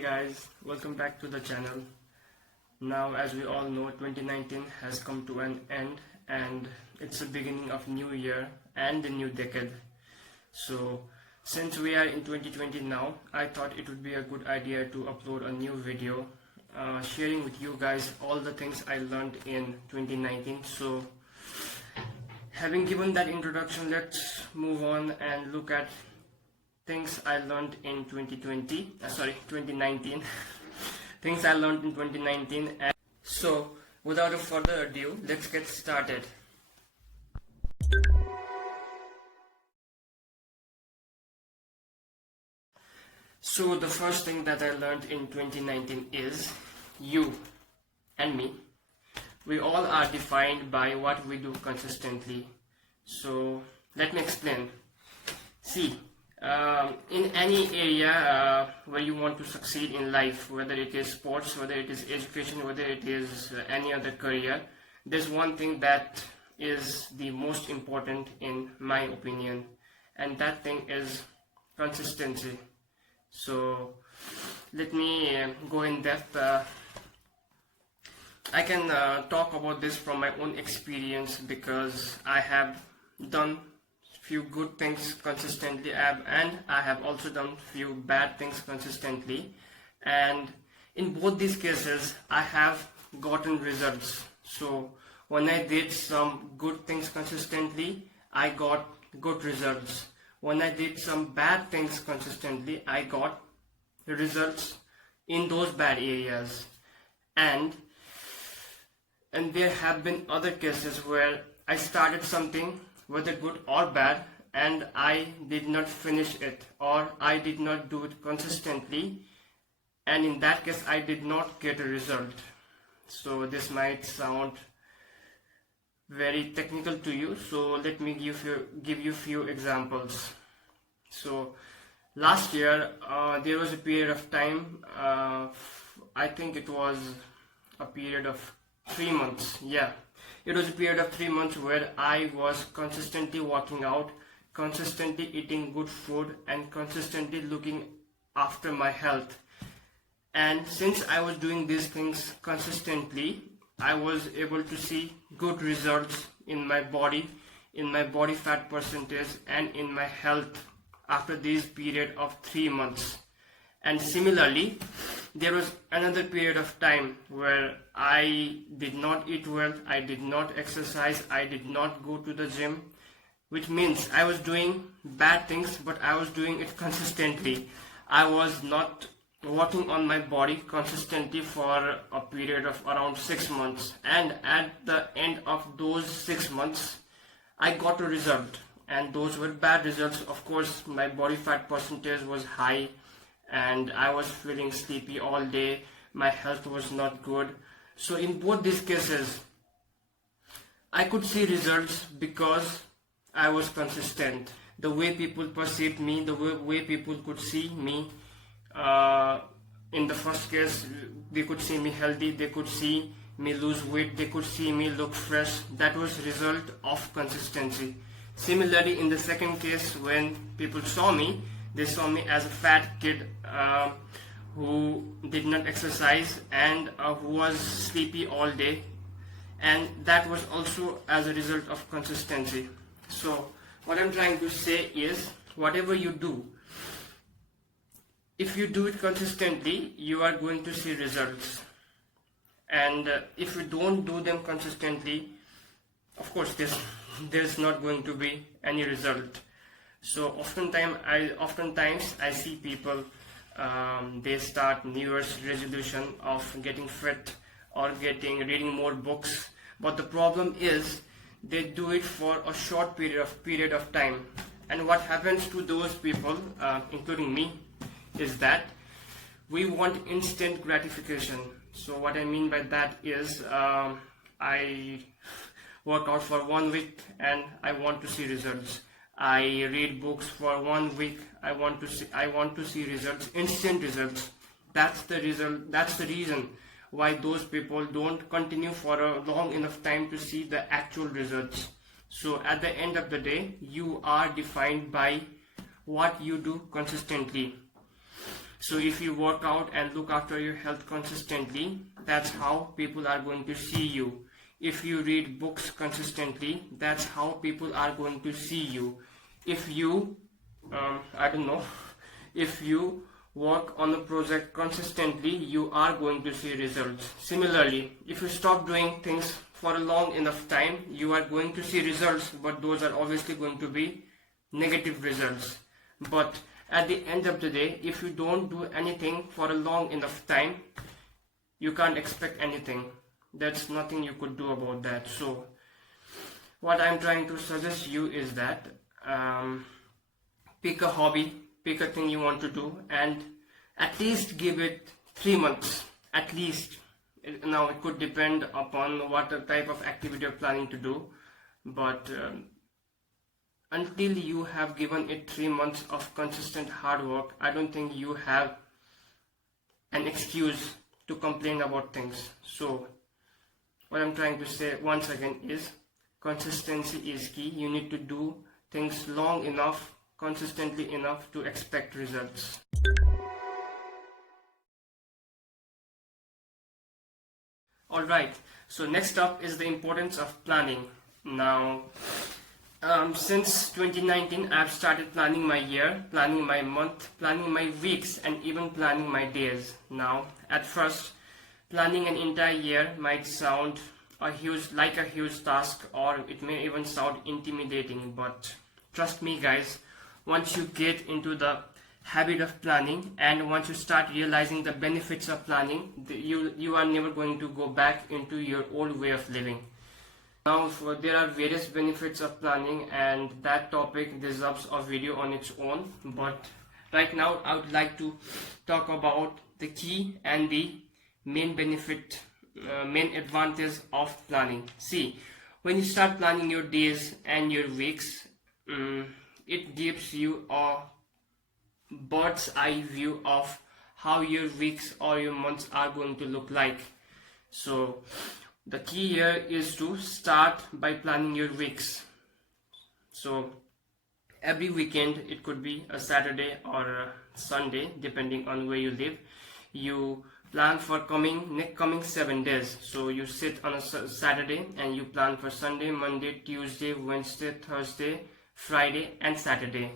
Guys, welcome back to the channel. Now, as we all know, 2019 has come to an end and it's the beginning of new year and the new decade. So since we are in 2020 now, I thought it would be a good idea to upload a new video sharing with you guys all the things I learned in 2019. So having given that introduction, let's move on and look at things I learned in 2019 things I learned in 2019. And so without a further ado, let's get started. So the first thing that I learned in 2019 is you and me, we all are defined by what we do consistently. So let me explain. See, in any area where you want to succeed in life, whether it is sports, whether it is education, whether it is any other career, there's one thing that is the most important in my opinion, and that thing is consistency. So let me go in depth. I can talk about this from my own experience because I have done few good things consistently and I have also done few bad things consistently, and in both these cases I have gotten results. So when I did some good things consistently, I got good results. When I did some bad things consistently, I got results in those bad areas. And there have been other cases where I started something, whether good or bad, and I did not finish it, or I did not do it consistently, and in that case I did not get a result. So this might sound very technical to you, so let me give you few examples. So last year there was a period of time, I think it was a period of 3 months. Yeah, it was a period of 3 months where I was consistently working out, consistently eating good food, and consistently looking after my health. And since I was doing these things consistently, I was able to see good results in my body fat percentage, and in my health after this period of 3 months. And similarly, there was another period of time where I did not eat well, I did not exercise, I did not go to the gym, which means I was doing bad things, but I was doing it consistently. I was not working on my body consistently for a period of around 6 months, and at the end of those 6 months I got a result, and those were bad results. Of course, my body fat percentage was high and I was feeling sleepy all day, my health was not good. So in both these cases I could see results because I was consistent. The way people perceived me, the way people could see me, in the first case they could see me healthy, they could see me lose weight, they could see me look fresh. That was result of consistency. Similarly, in the second case, when people saw me, they saw me as a fat kid who did not exercise and who was sleepy all day, and that was also as a result of consistency. So what I'm trying to say is, whatever you do, if you do it consistently, you are going to see results. And if you don't do them consistently, of course there's not going to be any result. So oftentimes I see people, they start New Year's resolution of getting fit or reading more books, but the problem is they do it for a short period of time. And what happens to those people, including me, is that we want instant gratification. So what I mean by that is, I work out for 1 week and I want to see results. I read books for 1 week, I want to see results, instant results. That's the reason why those people don't continue for a long enough time to see the actual results. So at the end of the day, you are defined by what you do consistently. So if you work out and look after your health consistently, that's how people are going to see you. If you read books consistently, that's how people are going to see you. If you, I don't know, if you work on a project consistently, you are going to see results. Similarly, if you stop doing things for a long enough time, you are going to see results, but those are obviously going to be negative results. But at the end of the day, if you don't do anything for a long enough time, you can't expect anything. There's nothing you could do about that. So what I'm trying to suggest you is that pick a hobby, pick a thing you want to do, and at least give it 3 months, at least. Now it could depend upon what type of activity you're planning to do, but until you have given it 3 months of consistent hard work, I don't think you have an excuse to complain about things. So what I'm trying to say once again is consistency is key. You need to do things long enough, consistently enough to expect results. Alright, so next up is the importance of planning. Now, since 2019, I've started planning my year, planning my month, planning my weeks, and even planning my days. Now, at first, planning an entire year might sound like a huge task, or it may even sound intimidating, but trust me guys, once you get into the habit of planning and once you start realizing the benefits of planning, you are never going to go back into your old way of living. Now there are various benefits of planning, and that topic deserves a video on its own, but right now I would like to talk about the key and the main benefit, main advantage of planning. See, when you start planning your days and your weeks, it gives you a bird's eye view of how your weeks or your months are going to look like. So the key here is to start by planning your weeks. So every weekend, it could be a Saturday or a Sunday depending on where you live, you plan for coming 7 days. So you sit on a Saturday and you plan for Sunday, Monday, Tuesday, Wednesday, Thursday, Friday and Saturday.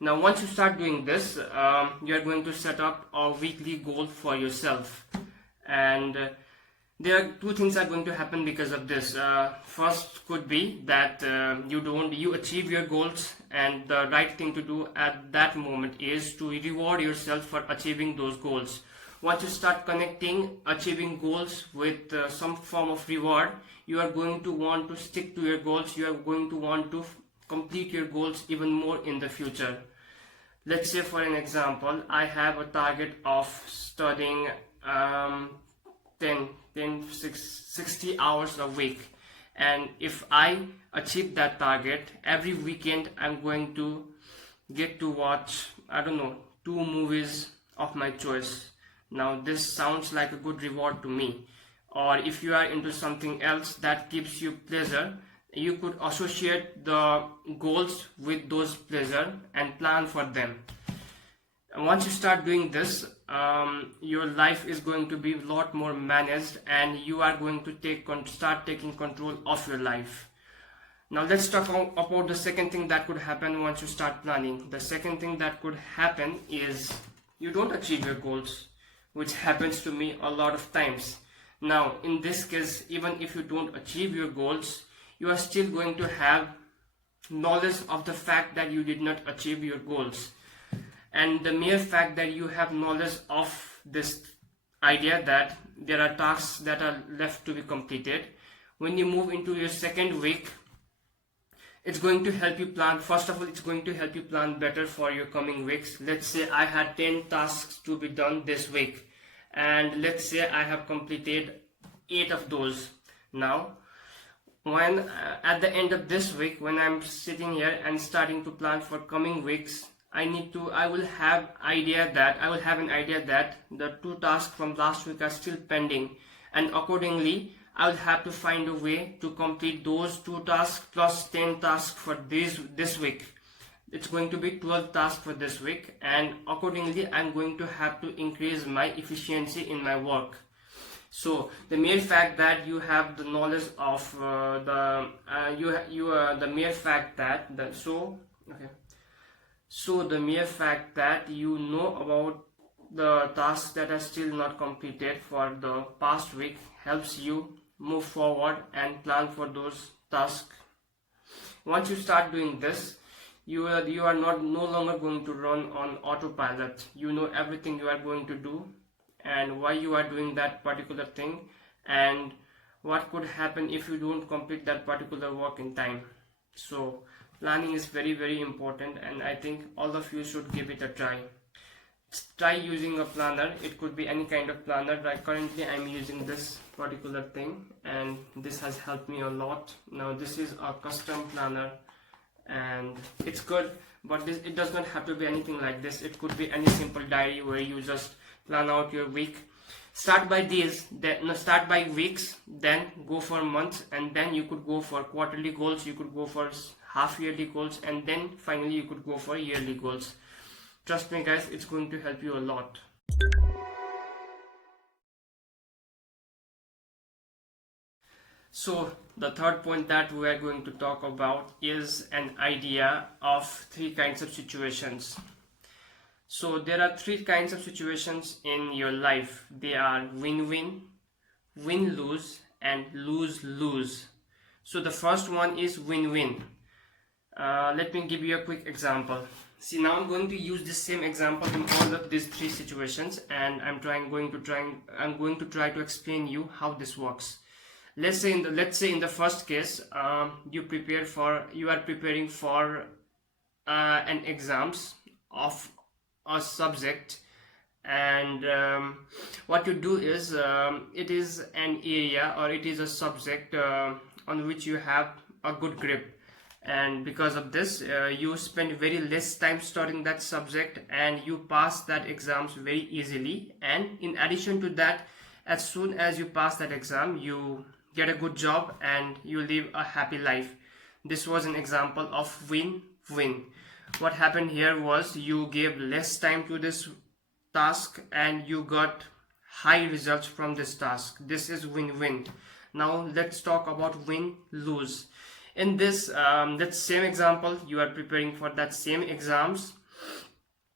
Now once you start doing this, you are going to set up a weekly goal for yourself, and there are 2 things are going to happen because of this. First could be that you achieve your goals, and the right thing to do at that moment is to reward yourself for achieving those goals. Once you start connecting achieving goals with some form of reward, you are going to want to stick to your goals. You are going to want to complete your goals even more in the future. Let's say for an example, I have a target of studying 60 hours a week, and if I achieve that target, every weekend I'm going to get to watch, I don't know, 2 movies of my choice. Now this sounds like a good reward to me. Or if you are into something else that gives you pleasure, you could associate the goals with those pleasure and plan for them. And once you start doing this, your life is going to be a lot more managed, and you are going to start taking control of your life. Now let's talk about the second thing that could happen once you start planning. The second thing that could happen is you don't achieve your goals, which happens to me a lot of times. Now in this case, even if you don't achieve your goals, you are still going to have knowledge of the fact that you did not achieve your goals. And the mere fact that you have knowledge of this idea that there are tasks that are left to be completed, when you move into your second week, it's going to help you plan. First of all, it's going to help you plan better for your coming weeks. Let's say I had 10 tasks to be done this week, and let's say I have completed 8 of those. Now when at the end of this week, when I'm sitting here and starting to plan for coming weeks, I will have an idea that the 2 tasks from last week are still pending, and accordingly I will have to find a way to complete those 2 tasks plus 10 tasks for this week. it's going to be 12 tasks for this week, and accordingly I'm going to have to increase my efficiency in my work. So the mere fact that you have the knowledge of the mere fact that the mere fact that you know about the tasks that are still not completed for the past week helps you move forward and plan for those tasks. Once you start doing this, you are no longer going to run on autopilot. You know everything you are going to do and why you are doing that particular thing, and what could happen if you don't complete that particular work in time. So planning is very, very important, and I think all of you should give it a try. Try using a planner. It could be any kind of planner. Right, currently I'm using this particular thing, and this has helped me a lot. Now this is a custom planner and it's good, but it does not have to be anything like this. It could be any simple diary where you just plan out your week. Start by start by weeks, then go for months, and then you could go for quarterly goals, you could go for half yearly goals, and then finally you could go for yearly goals. Trust me guys, it's going to help you a lot. So the third point that we are going to talk about is an idea of 3 kinds of situations. So there are 3 kinds of situations in your life. They are win-win, win-lose, and lose-lose. So the first one is win-win. Let me give you a quick example. See, now I'm going to use the same example in all of these 3 situations, and I'm going to try to explain you how this works. Let's say in the first case, you are preparing for an exams of a subject, and what you do is it is an area, or it is a subject on which you have a good grip, and because of this you spend very less time studying that subject and you pass that exams very easily. And in addition to that, as soon as you pass that exam, you get a good job and you live a happy life. This was an example of win-win. What happened here was you gave less time to this task and you got high results from this task. This is win-win. Now let's talk about win-lose. In this that same example, you are preparing for that same exams,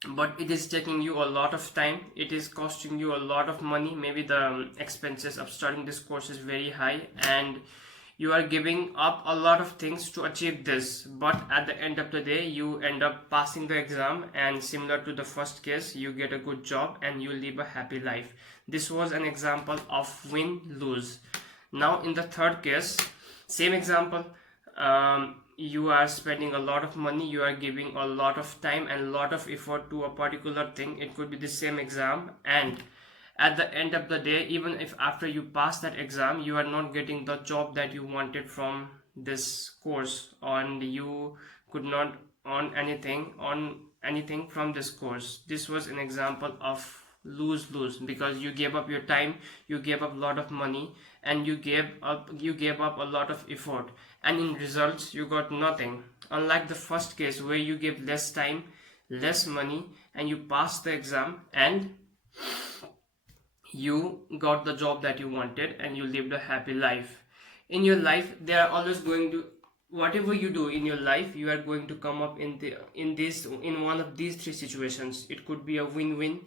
but it is taking you a lot of time. It is costing you a lot of money. Maybe the expenses of starting this course is very high, and you are giving up a lot of things to achieve this, but at the end of the day you end up passing the exam, and similar to the first case, you get a good job and you live a happy life. This was an example of win-lose. Now in the third case, same example, you are spending a lot of money, you are giving a lot of time and a lot of effort to a particular thing. It could be the same exam, and at the end of the day, even if after you pass that exam you are not getting the job that you wanted from this course, and you could not earn anything from this course. This was an example of lose-lose, because you gave up your time, you gave up a lot of money, and you gave up a lot of effort, and in results you got nothing. Unlike the first case where you gave less time, less money, and you passed the exam and you got the job that you wanted and you lived a happy life. In your life, there are always going to, whatever you do in your life, you are going to come up in one of these 3 situations. It could be a win-win,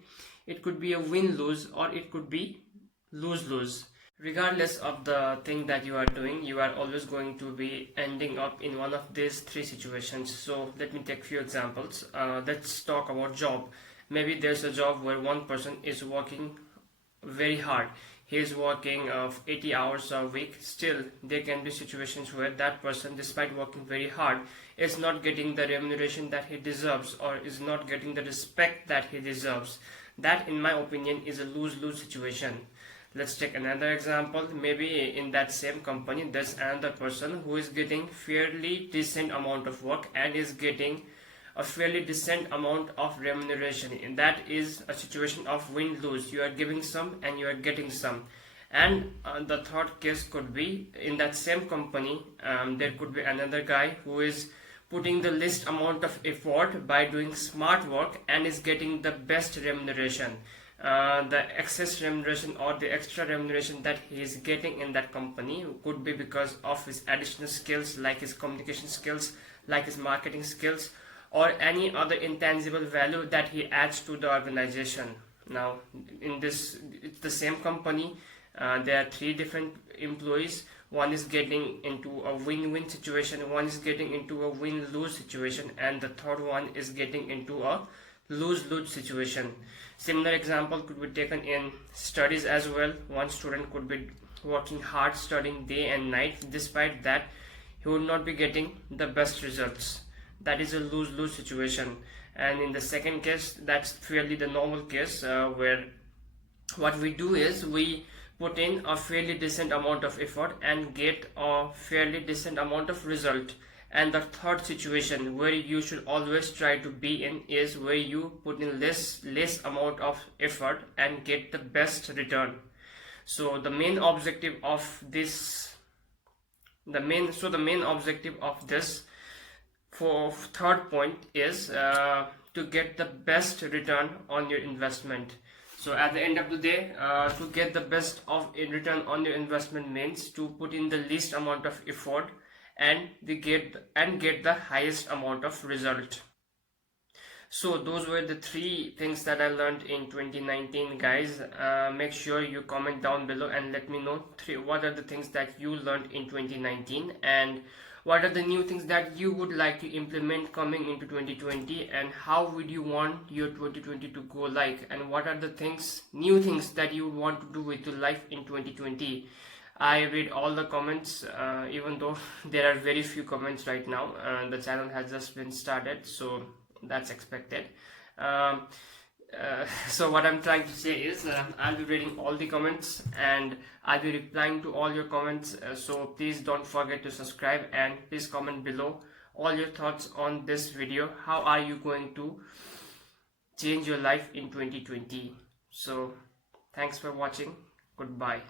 it could be a win-lose, or it could be lose-lose. Regardless of the thing that you are doing, you are always going to be ending up in one of these 3 situations. So let me take a few examples. Let's talk about job. Maybe there's a job where one person is working very hard. He is working 80 hours a week. Still, there can be situations where that person, despite working very hard, is not getting the remuneration that he deserves, or is not getting the respect that he deserves. That, in my opinion, is a lose-lose situation. Let's take another example. Maybe in that same company there's another person who is getting fairly decent amount of work and is getting a fairly decent amount of remuneration. And that is a situation of win-lose. You are giving some and you are getting some. And the third case could be in that same company, there could be another guy who is putting the least amount of effort by doing smart work and is getting the best remuneration. The excess remuneration or the extra remuneration that he is getting in that company could be because of his additional skills, like his communication skills, like his marketing skills, or any other intangible value that he adds to the organization. Now in this, it's the same company, there are 3 different employees. One is getting into a win-win situation, one is getting into a win-lose situation, and the third one is getting into a lose-lose situation. Similar example could be taken in studies as well. One student could be working hard, studying day and night. Despite that, he would not be getting the best results. That is a lose-lose situation. And in the second case, that's fairly the normal case, where what we do is we put in a fairly decent amount of effort and get a fairly decent amount of result. And the third situation where you should always try to be in is where you put in less amount of effort and get the best return. So the main objective of this, the main objective of this for third point is to get the best return on your investment. So at the end of the day, to get the best of in return on your investment means to put in the least amount of effort and get the highest amount of result. So those were the 3 things that I learned in 2019, guys. Make sure you comment down below and let me know what are the things that you learned in 2019 and what are the new things that you would like to implement coming into 2020, and how would you want your 2020 to go like, and what are the new things that you want to do with your life in 2020. I read all the comments, even though there are very few comments right now. The channel has just been started, so that's expected. So what I'm trying to say is I'll be reading all the comments and I'll be replying to all your comments. So please don't forget to subscribe and please comment below all your thoughts on this video. How are you going to change your life in 2020? So thanks for watching. Goodbye.